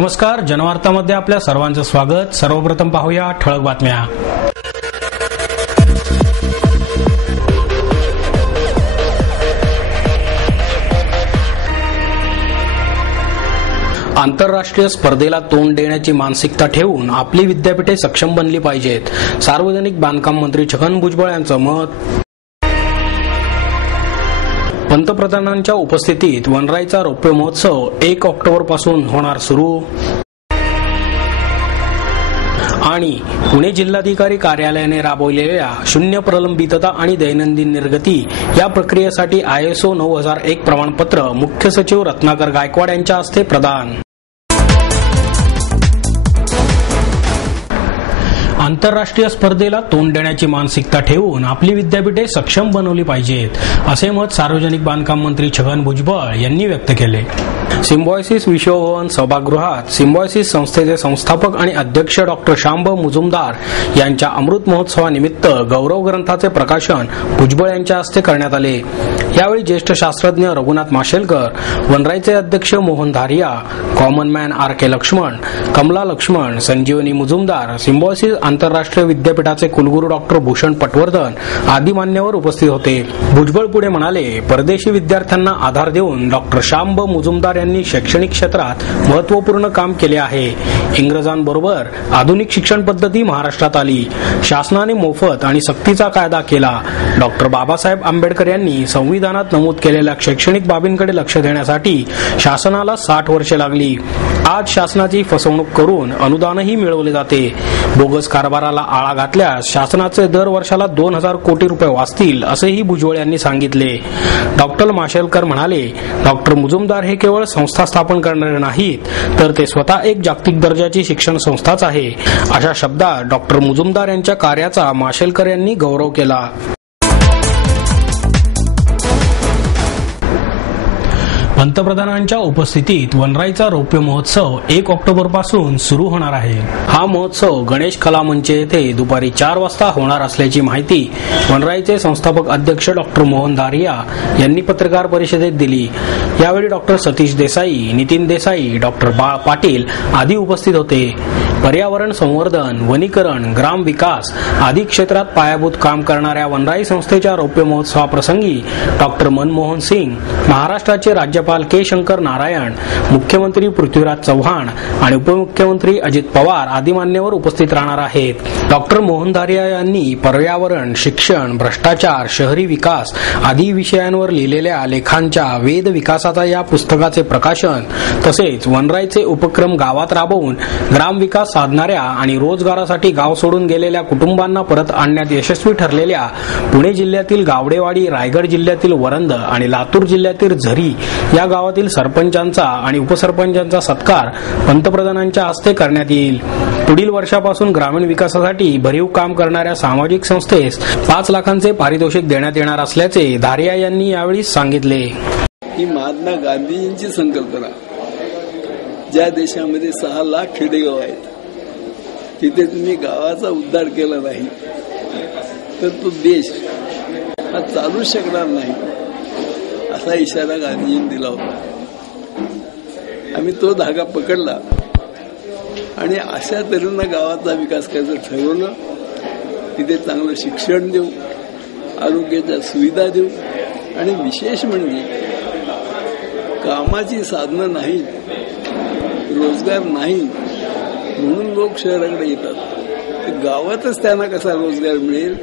नमस्कार, जनवार्तामध्ये आपल्या सर्वांचं स्वागत। सर्वप्रथम पाहूया ठळक बातम्या। आंतरराष्ट्रीय स्पर्धेला तोंड देण्याची मानसिकता ठेवून आपली विद्यापीठे सक्षम बनली पाहिजेत, सार्वजनिक बांधकाम मंत्री छगन भुजबळ यांचं मत। पंतप्रधानांच्या उपस्थितीत वनराईचा रौप्य महोत्सव 1 ऑक्टोबर पासून होणार सुरू। आणि पुणे जिल्हाधिकारी कार्यालयाने राबवलेल्या शून्य प्रलंबितता आणि दैनंदिन निर्गती या प्रक्रियेसाठी ISO 9001 प्रमाणपत्र मुख्य सचिव रत्नाकर गायकवाड यांच्या हस्ते प्रदान। आंतरराष्ट्रीय स्पर्धेला तोंड देण्याची मानसिकता ठेवून आपली विद्यापीठे सक्षम बनवली पाहिजेत, असे मत सार्वजनिक बांधकाम मंत्री छगन भुजबळ यांनी व्यक्त केले। सिम्बायोसिस विश्वभवन सभागृहात सिम्बायोसिस संस्थेचे संस्थापक आणि अध्यक्ष डॉक्टर शांब मुजुमदार यांच्या अमृत महोत्सवानिमित्त गौरव ग्रंथाचे प्रकाशन भुजबळ यांच्या हस्ते करण्यात आले। यावेळी ज्येष्ठ शास्त्रज्ञ रघुनाथ माशेलकर, वनराईचे अध्यक्ष Mohan Dharia, common man RK Laxman, Kamala Laxman, Sanjeevani Mujumdar, Symbiosis आंतरराष्ट्रीय विद्यापीठाचे कुलगुरू डॉक्टर भूषण पटवर्धन आदी मान्यवर उपस्थित होते। भुजबळ पुढे म्हणाले, परदेशी विद्यार्थ्यांना आधार देऊन डॉक्टर शांब मुजुमदार यांनी शैक्षणिक क्षेत्रात महत्त्वपूर्ण काम केले आहे। इंग्रजांबरोबर आधुनिक शिक्षण पद्धती महाराष्ट्रात आली। शासनाने मोफत आणि सक्तीचा कायदा केला। डॉक्टर बाबासाहेब आंबेडकर यांनी संविधानात नमूद केलेल्या शैक्षणिक बाबींकडे लक्ष देण्यासाठी शासनाला 60 वर्षे लागली। आज शासनाची फसवणूक करून अनुदानही मिळवले जाते। बोगस कारभाराला आळा घातल्यास शासनाचे दर वर्षाला 2000 कोटी रुपये वाचतील, असेही भुजबळ यांनी सांगितले। डॉक्टर माशेलकर म्हणाले, डॉक्टर मुजुमदार हे केवळ संस्था स्थापन करणारे नाहीत, तर ते स्वतः एक जागतिक दर्जाची शिक्षण संस्थाच आहे। अशा शब्दात डॉक्टर मुजुमदार यांच्या कार्याचा माशेलकर यांनी गौरव केला। पंतप्रधानांच्या उपस्थितीत वनराईचा रौप्य महोत्सव 1 ऑक्टोबर पासून सुरू होणार आहे। हा महोत्सव गणेश कला मंच येथे दुपारी 4 वाजता होणार असल्याची माहिती वनराईचे संस्थापक अध्यक्ष डॉक्टर मोहन धारिया यांनी पत्रकार परिषदेत दिली। यावेळी डॉक्टर सतीश देसाई, नितीन देसाई, डॉक्टर बाळ पाटील आदी उपस्थित होते। पर्यावरण संवर्धन, वनीकरण, ग्राम विकास आदी क्षेत्रात पायाभूत काम करणाऱ्या वनराई संस्थेच्या रौप्य महोत्सवाप्रसंगी डॉक्टर मनमोहन सिंग, महाराष्ट्राचे राज्यपाल के शंकर नारायण, मुख्यमंत्री पृथ्वीराज चव्हाण आणि उपमुख्यमंत्री अजित पवार आदी मान्यवर उपस्थित राहणार आहेत। डॉक्टर मोहन धारिया यांनी पर्यावरण, शिक्षण, भ्रष्टाचार, शहरी विकास आदी विषयांवर लिहिलेल्या लेखांच्या वेद विकासाचा या पुस्तकाचे प्रकाशन तसेच वनराईचे उपक्रम गावात राबवून ग्राम विकास साधणाऱ्या आणि रोजगारासाठी गाव सोडून गेलेल्या कुटुंबांना परत आणण्यात यशस्वी ठरलेल्या पुणे जिल्ह्यातील गावडेवाडी, रायगड जिल्ह्यातील वरंद आणि लातूर जिल्ह्यातील झरी या गावातील सरपंचांचा आणि उपसरपंचांचा सत्कार पंतप्रधानांच्या हस्ते करण्यात येईल। पुढील वर्षापासून ग्रामीण विकासासाठी भरीव काम करणाऱ्या सामाजिक संस्थेस 5 लाखांचे पारितोषिक देण्यात येणार असल्याचे धारिया यांनी यावेळी सांगितले। ही महात्मा गांधींची संकल्पना, ज्या देशामध्ये 6 लाख खेडेगाव आहेत तिथे तुम्ही गावाचा उद्धार केला नाही तर तो देश हा चालू शकणार नाही, असा इशारा गांधीजींनी दिला होता। आम्ही तो धागा पकडला आणि अशा तऱ्हेनं गावाचा विकास करायचं ठरवलं। तिथे चांगलं शिक्षण देऊ, आरोग्याच्या सुविधा देऊ आणि विशेष म्हणजे कामाची साधनं नाही, रोजगार नाही म्हणून लोक शहराकडे येतात, तर गावातच त्यांना कसा रोजगार मिळेल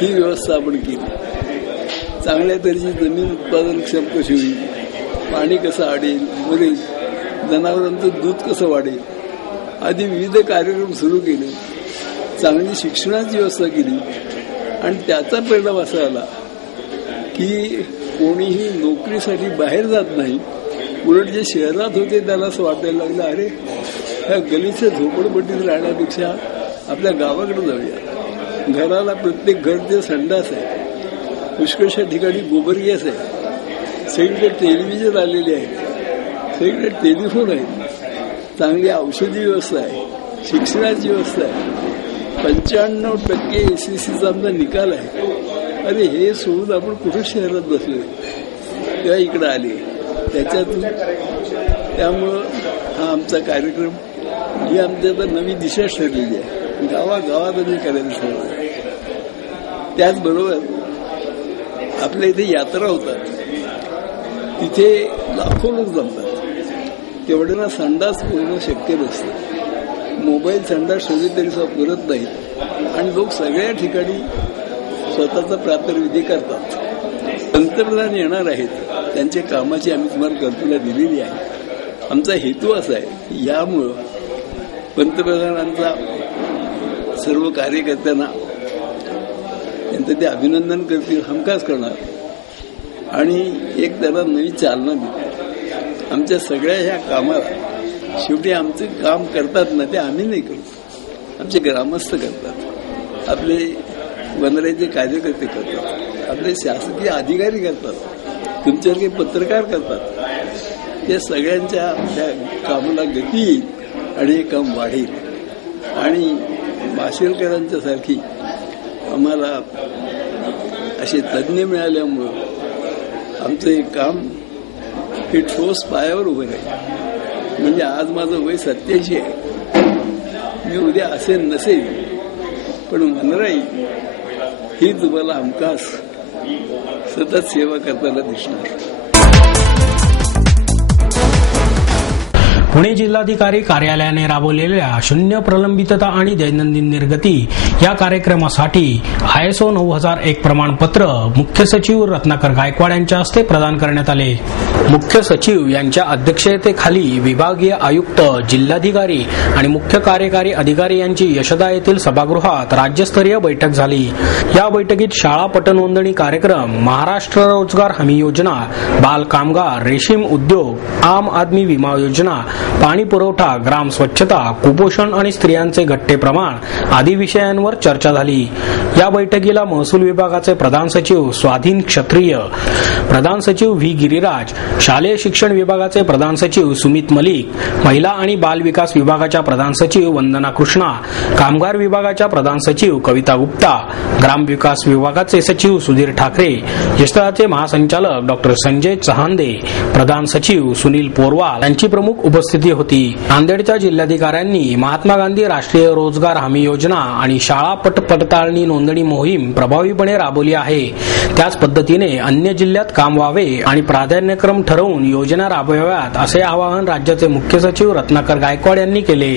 ही व्यवस्था आपण केली। चांगल्या तऱ्हेची जमीन उत्पादनक्षम कशी होईल, पाणी कसं आडेल, मरेल, जनावरांचं दूध कसं वाढेल आदी विविध कार्यक्रम सुरू केले। चांगली शिक्षणाची व्यवस्था केली आणि त्याचा परिणाम असा आला की कोणीही नोकरीसाठी बाहेर जात नाही, उलट जे शहरात होते त्याला असं वाटायला लागलं, अरे ह्या गलीच्या झोपडपट्टीत राहण्यापेक्षा आपल्या गावाकडे जाऊया। घराला प्रत्येक घरचे संडास आहे, पुष्कळशा ठिकाणी गोबर गॅस आहे, सगळीकडे टेलिव्हिजन आलेले आहे, सगळीकडे टेलिफोन आहे, चांगली औषधी व्यवस्था आहे, शिक्षणाची व्यवस्था आहे, 95% SSCचा आमचा निकाल आहे। अरे हे सोडून आपण कुठे शहरात बसलो, तेव्हा इकडे आले। त्याच्यातून त्यामुळं हा आमचा कार्यक्रम ही आमच्या तर नवी दिशाच ठरलेली आहे. गावागावात आम्ही करायला ठरवलं. त्याचबरोबर आपल्या इथे यात्रा होतात, तिथे लाखो लोक जमतात. तेवढ्यांना संडास पूर्ण शक्य नसतं. मोबाईल संडास शोधले तरी पुरत नाहीत आणि लोक सगळ्या ठिकाणी स्वतःचा प्रातर्विधी करतात. पंतप्रधान येणार आहेत, त्यांच्या कामाची आम्ही तुम्हाला कल्पना दिलेली आहे. आमचा हेतू असा आहे, यामुळं पंतप्रधानांचा सर्व कार्यकर्त्यांना त्यांचं ते अभिनंदन करतील, हमखास करणार आणि एक त्याला नवी चालना देतील. आमच्या सगळ्या ह्या कामाला शेवटी आमचं काम करतात ना, ते आम्ही नाही करतो, आमचे ग्रामस्थ करतात, आपले वनराचे कार्यकर्ते करतात, आपले शासकीय अधिकारी करतात, तुमच्यासारखे पत्रकार करतात. या सगळ्यांच्या त्या कामाला गती येईल आणि हे काम वाढेल. आणि माशेलकरांच्या सारखी आम्हाला असे तज्ज्ञ मिळाल्यामुळं आमचं हे काम हे ठोस पायावर उभं राहील. म्हणजे आज माझं वय 87 आहे, मी उद्या असेल नसेल, पण वनराई ही तुम्हाला हमखास सतत सेवा करताना दिसणार. पुणे जिल्हाधिकारी कार्यालयाने राबवलेल्या शून्य प्रलंबितता आणि दैनंदिन निर्गती या कार्यक्रमासाठी ISO 9001 प्रमाणपत्र मुख्य सचिव रत्नाकर गायकवाड यांच्या हस्ते प्रदान करण्यात आले. मुख्य सचिव यांच्या अध्यक्षतेखाली विभागीय आयुक्त, जिल्हाधिकारी आणि मुख्य कार्यकारी अधिकारी यांची यशदा येथील सभागृहात राज्यस्तरीय बैठक झाली. या बैठकीत शाळा पटनोंदणी कार्यक्रम, महाराष्ट्र रोजगार हमी योजना, बाल कामगार, रेशीम उद्योग, आम आदमी विमा योजना, पाणी पुरवठा, ग्राम स्वच्छता, कुपोषण आणि स्त्रियांचे घटते प्रमाण आदी विषयांवर चर्चा झाली. या बैठकीला महसूल विभागाचे प्रधान सचिव स्वाधीन क्षत्रिय, प्रधान सचिव व्ही गिरिराज, शालेय शिक्षण विभागाचे प्रधान सचिव सुमित मलिक, महिला आणि बाल विकास विभागाच्या प्रधान सचिव वंदना कृष्णा, कामगार विभागाच्या प्रधान सचिव कविता गुप्ता, ग्राम विकास विभागाचे सचिव सुधीर ठाकरे, यशदाचे महासंचालक डॉ संजय चहांदे, प्रधान सचिव सुनील पोरवाल यांची प्रमुख उपस्थिती होती. नांदेडच्या जिल्हाधिकाऱ्यांनी महात्मा गांधी राष्ट्रीय रोजगार हमी योजना आणि शाळा पट पडताळणी नोंदणी मोहीम प्रभावीपणे राबवली आहे. त्याच पद्धतीने अन्य जिल्ह्यात काम व्हावे आणि प्राधान्यक्रम ठरवून योजना राबवाव्यात असे आवाहन राज्याचे मुख्य सचिव रत्नाकर गायकवाड यांनी केले.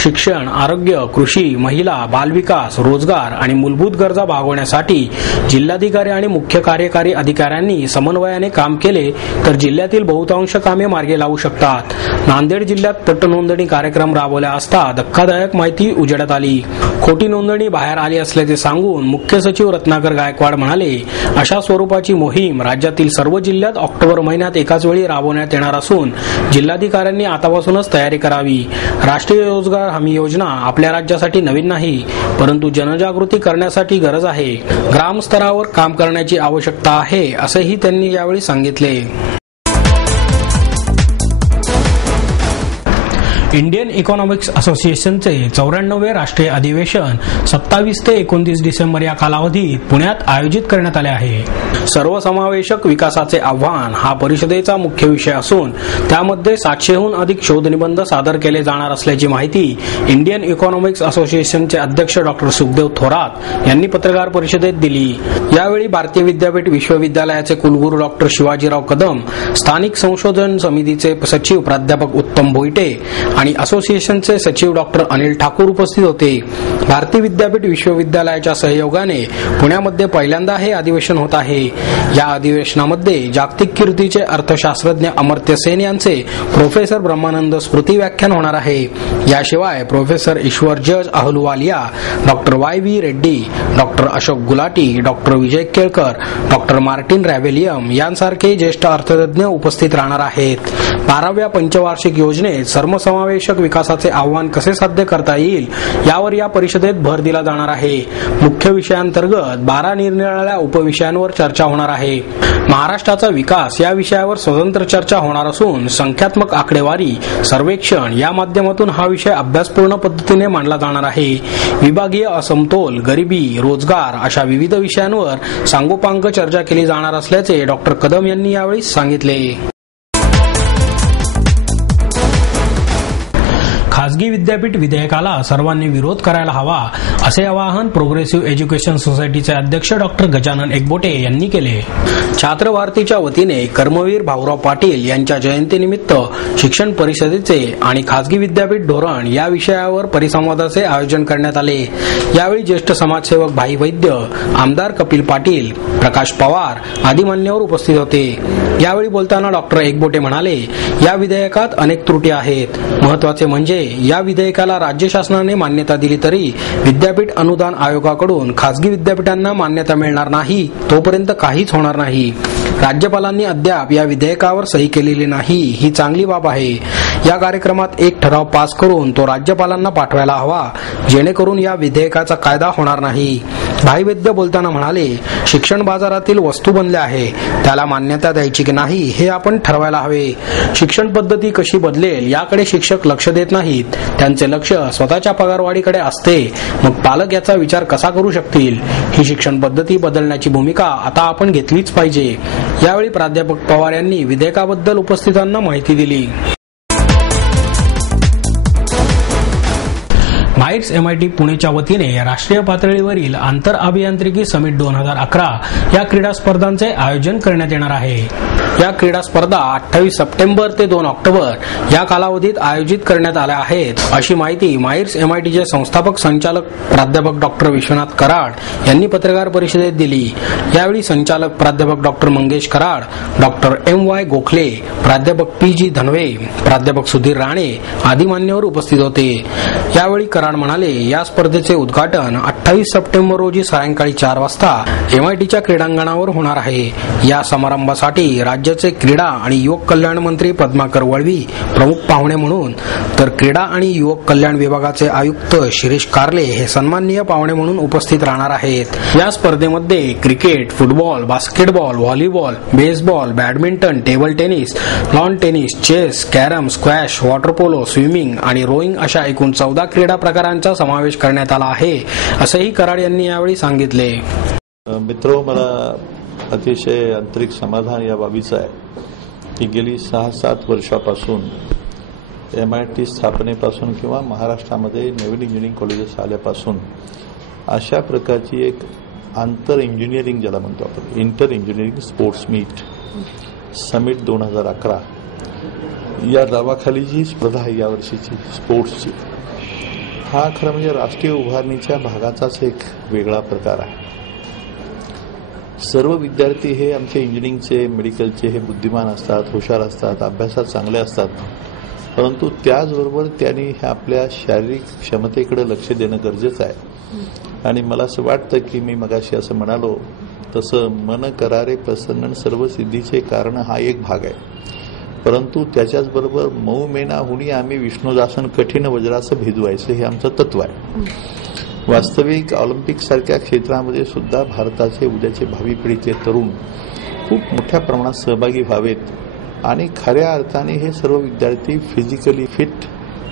शिक्षण, आरोग्य, कृषी, महिला, बालविकास, रोजगार आणि मूलभूत गरजा भागवण्यासाठी जिल्हाधिकारी आणि मुख्य कार्यकारी अधिकाऱ्यांनी समन्वयाने काम केले तर जिल्ह्यातील बहुतांश कामे मार्गी लावू शकतात. नांदेड जिल्ह्यात पटनोंदणी कार्यक्रम राबवला असता धक्कादायक माहिती उजेडात आली. खोटी नोंदणी बाहेर आली असल्याचे सांगून मुख्य सचिव रत्नाकर गायकवाड म्हणाले, अशा स्वरूपाची मोहीम राज्यातील सर्व जिल्ह्यात ऑक्टोबर महिन्यात एकाच वेळी राबवण्यात येणार असून जिल्हाधिकाऱ्यांनी आतापासूनच तयारी करावी. राष्ट्रीय रोजगार हमी योजना आपल्या राज्यासाठी नवीन नाही, परंतु जनजागृती करण्यासाठी गरज आहे. ग्रामस्तरावर काम करण्याची आवश्यकता आहे असेही त्यांनी यावेळी सांगितले. इंडियन इकॉनॉमिक्स असोसिएशनचे 94वे राष्ट्रीय अधिवेशन 27 ते 29 डिसेंबर या कालावधीत पुण्यात आयोजित करण्यात आले आहे. सर्वसमावेशक विकासाचे आव्हान हा परिषदेचा मुख्य विषय असून त्यामध्ये 700हून अधिक शोधनिबंध सादर केले जाणार असल्याची माहिती इंडियन इकॉनॉमिक्स असोसिएशनचे अध्यक्ष डॉ सुखदेव थोरात यांनी पत्रकार परिषदेत दिली. यावेळी भारतीय विद्यापीठ विश्वविद्यालयाचे कुलगुरू डॉ शिवाजीराव कदम, स्थानिक संशोधन समितीचे सचिव प्राध्यापक उत्तम भोईटे आणि असोसिएशनचे सचिव डॉक्टर अनिल ठाकूर उपस्थित होते. भारतीय विद्यापीठ विश्वविद्यालयाच्या सहयोगाने पुण्यामध्ये पहिल्यांदा हे अधिवेशन होत आहे. या अधिवेशनामध्ये जागतिक कीर्तीचे अर्थशास्त्रज्ञ अमर्त्य सेन यांचे प्रोफेसर ब्रह्मानंद स्मृती व्याख्यान होणार आहे. याशिवाय प्रोफेसर ईश्वर जज Ahluwalia, doctor YV Reddy, doctor Ashok Gulati, doctor Vijay Kelkar, doctor Martin Ravallion यांसारखे ज्येष्ठ अर्थतज्ञ उपस्थित राहणार आहेत. 12व्या पंचवार्षिक योजनेत सर्वसमावेशक विकासाचे आव्हान कसे साध्य करता येईल यावर या परिषदेत भर दिला जाणार आहे. मुख्य विषयांतर्गत 12 निरनिराळ्या उपविषयांवर चर्चा होणार आहे. महाराष्ट्राचा विकास या विषयावर स्वतंत्र चर्चा होणार असून संख्यात्मक आकडेवारी, सर्वेक्षण या माध्यमातून हा विषय अभ्यासपूर्ण पद्धतीने मांडला जाणार आहे. विभागीय असमतोल, गरिबी, रोजगार अशा विविध विषयांवर सांगोपांग चर्चा केली जाणार असल्याचे डॉक्टर कदम यांनी यावेळी सांगितले. खासगी विद्यापीठ विधेयकाला सर्वांनी विरोध करायला हवा असे आवाहन प्रोग्रेसिव्ह एज्युकेशन सोसायटीचे अध्यक्ष डॉक्टर गजानन एकबोटे यांनी केले. छात्र भारतीच्या वतीने कर्मवीर भाऊराव पाटील यांच्या जयंतीनिमित्त शिक्षण परिषदेचे आणि खासगी विद्यापीठ धोरण या विषयावर परिसंवादाचे आयोजन करण्यात आले. यावेळी ज्येष्ठ समाजसेवक भाई वैद्य, आमदार कपिल पाटील, प्रकाश पवार आदी मान्यवर उपस्थित होते. यावेळी बोलताना डॉक्टर एकबोटे म्हणाले, या विधेयकात अनेक त्रुटी आहेत. महत्वाचे म्हणजे या विधेयकाला राज्य शासनाने मान्यता दिली तरी विद्यापीठ अनुदान आयोगाकडून खासगी विद्यापीठांना मान्यता मिळणार नाही, तोपर्यंत काहीच होणार नाही. राज्यपालांनी अद्याप या विधेयकावर सही केलेली नाही, ही चांगली बाब आहे. या कार्यक्रमात एक ठराव पास करून तो राज्यपालांना पाठवायला हवा, जेणेकरून या विधेयकाचा कायदा होणार नाही. भाई वैद्य बोलताना म्हणाले, शिक्षण बाजारातील वस्तू बनल्या आहे, त्याला मान्यता द्यायची की नाही हे आपण ठरवायला हवे. शिक्षण पद्धती कशी बदलेल याकडे शिक्षक लक्ष देत नाहीत. त्यांचे लक्ष स्वतःच्या पगारवाढीकडे असते. मग पालक याचा विचार कसा करू शकतील? ही शिक्षण पद्धती बदलण्याची भूमिका आता आपण घेतलीच पाहिजे. यावेळी प्राध्यापक पवार यांनी विधेयकाबद्दल उपस्थितांना माहिती दिली. माईट्स MIT पुणेच्या वतीने राष्ट्रीय पातळीवरील आंतर अभियांत्रिकी समिट 2011 या क्रीडा स्पर्धांचे आयोजन करण्यात येणार आहे. या क्रीडा स्पर्धा 28 सप्टेंबर ते 2 ऑक्टोबर या कालावधीत आयोजित करण्यात आल्या आहेत, अशी माहिती माईट्स MITचे संस्थापक संचालक प्राध्यापक डॉक्टर विश्वनाथ कराड यांनी पत्रकार परिषदेत दिली. यावेळी संचालक प्राध्यापक doctor Mangesh Karad, doctor MY Gokhale, प्राध्यापक PG धनवे, प्राध्यापक सुधीर राणे आदी मान्यवर उपस्थित होते. यावेळी कराड म्हणाले, या स्पर्धेचे उद्घाटन 28 सप्टेंबर रोजी सायंकाळी 4 वाजता MITच्या क्रीडांगणावर होणार आहे. या समारंभासाठी राज्याचे क्रीडा आणि युवक कल्याण मंत्री पद्माकर वळवी प्रमुख पाहुणे म्हणून, तर क्रीडा आणि युवक कल्याण विभागाचे आयुक्त शिरीष कारले हे सन्माननीय पाहुणे म्हणून उपस्थित राहणार आहेत. या स्पर्धेमध्ये cricket, football, basketball, volleyball, baseball, badminton, table tennis, lawn tennis, chess, carrom, squash, water polo, swimming आणि रोईंग अशा एकूण 14 क्रीडा प्रकारांचा समावेश करण्यात आला आहे, असंही कराड यांनी यावेळी सांगितले. मित्रो, मला अतिशय आंतरिक समाधान या बाबीचं आहे की गेली 6-7 वर्षापासून MIT स्थापनेपासून किंवा महाराष्ट्रामध्ये नवीन इंजिनिअरिंग कॉलेजेस आल्यापासून अशा प्रकारची एक आंतर इंजिनिअरिंग ज्याला म्हणतो आपण, inter engineering sports meet summit 2011 या नावाखाली जी स्पर्धा आहे यावर्षीची स्पोर्ट्सची, हा खरं म्हणजे राष्ट्रीय उभारणीच्या भागाचाच एक वेगळा प्रकार आहे. सर्व विद्यार्थी हे आमचे इंजिनिअरिंगचे, मेडिकलचे हे बुद्धिमान असतात, हुशार असतात, अभ्यासात चांगले असतात, परंतु त्याचबरोबर त्यांनी आपल्या शारीरिक क्षमतेकडे लक्ष देणं गरजेचं आहे. आणि मला असं वाटतं की मी मगाशी असं म्हणालो तसं मन करारे प्रसन्न सर्व सिद्धीचे कारण हा एक भाग आहे, परंतु त्याच्याचबरोबर मऊ मेना हुनी आम्ही विष्णुदासन कठीण वज्राचं भिजवायचं हे आमचं तत्व आहे. वास्तविक ऑलिम्पिक सारख्या क्षेत्रामध्ये सुद्धा भारताचे उद्याचे भावी पिढीचे तरुण खूप मोठ्या प्रमाणात सहभागी व्हावेत आणि खऱ्या अर्थाने हे सर्व विद्यार्थी physically fit,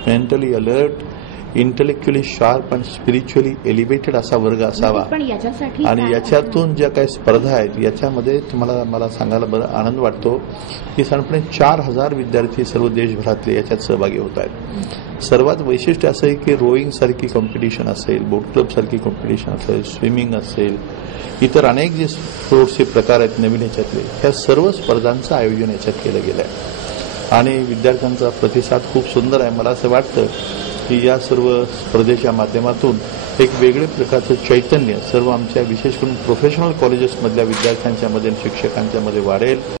mentally alert, intellectually sharp आणि स्पिरिच्युअली एलिव्हेटेड असा वर्ग असावा. आणि याच्यातून ज्या काही स्पर्धा आहेत याच्यामध्ये मला सांगायला बरं आनंद वाटतो की साधारणपणे 4000 विद्यार्थी सर्व देशभरातले याच्यात सहभागी होत आहेत. सर्वात वैशिष्ट्य असं आहे की रोईंग सारखी कॉम्पिटिशन असेल, बोट क्लब सारखी कॉम्पिटिशन असेल, स्विमिंग असेल, इतर अनेक जे स्पोर्ट्सचे प्रकार आहेत नवीन याच्यातले, ह्या सर्व स्पर्धांचं आयोजन याच्यात केलं गेलं आहे आणि विद्यार्थ्यांचा प्रतिसाद खूप सुंदर आहे. मला असं वाटतं की या सर्व स्पर्धेच्या माध्यमातून एक वेगळे प्रकारचं चैतन्य सर्व आमच्या विशेष करून प्रोफेशनल कॉलेजेसमधल्या विद्यार्थ्यांच्या मध्ये, शिक्षकांच्या मध्ये वाढेल.